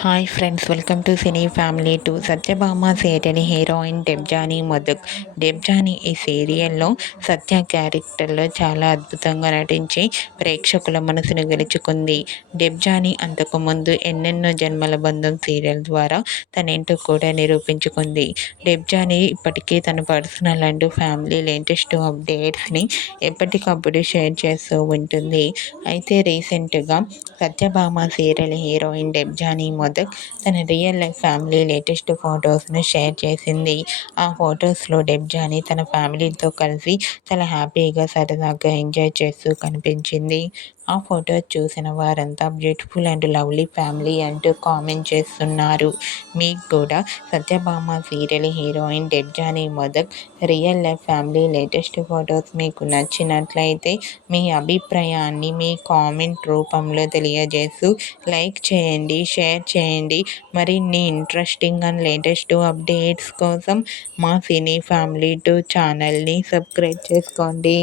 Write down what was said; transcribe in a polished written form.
Hi friends, welcome to cine family two. Satyabhama serial heroine Debjani Modak. Debjani ఈ సీరియల్లో సత్య క్యారెక్టర్లో చాలా అద్భుతంగా నటించి ప్రేక్షకుల మనసును గెలుచుకుంది. డెబ్జానీ అంతకుముందు ఎన్నెన్నో జన్మల బంధం సీరియల్ ద్వారా తనేంటో కూడా నిరూపించుకుంది. డెబ్జానీ ఇప్పటికీ తన పర్సనల్ అండ్ ఫ్యామిలీ లేటెస్ట్ అప్డేట్స్ని ఎప్పటికప్పుడు షేర్ చేస్తూ ఉంటుంది. అయితే రీసెంట్గా సత్యభామ సీరియల్ హీరోయిన్ డెబ్జానీ మొదక్ తన రియల్ లైఫ్ ఫ్యామిలీ లేటెస్ట్ ఫొటోస్ను షేర్ చేసింది. ఆ ఫొటోస్లో డెబ్జానీ తన ఫ్యామిలీతో కలిసి చాలా హ్యాపీగా సరదాగా ఎంజాయ్ చేస్తూ కనిపించింది. ఆ ఫోటో చూసిన వారంతా బ్యూటిఫుల్ అండ్ లవ్లీ ఫ్యామిలీ అంటూ కామెంట్ చేస్తున్నారు. మీకు కూడా Satyabhama serial heroine Debjani Modak real life family latest photos మీకు నచ్చినట్లయితే మీ అభిప్రాయాన్ని మీ కామెంట్ రూపంలో తెలియజేస్తూ లైక్ చేయండి, షేర్ చేయండి. మరిన్ని ఇంట్రెస్టింగ్ అండ్ లేటెస్ట్ అప్డేట్స్ కోసం మా సినీ ఫ్యామిలీ 2 ఛానల్ని సబ్స్క్రైబ్ చేసుకోండి.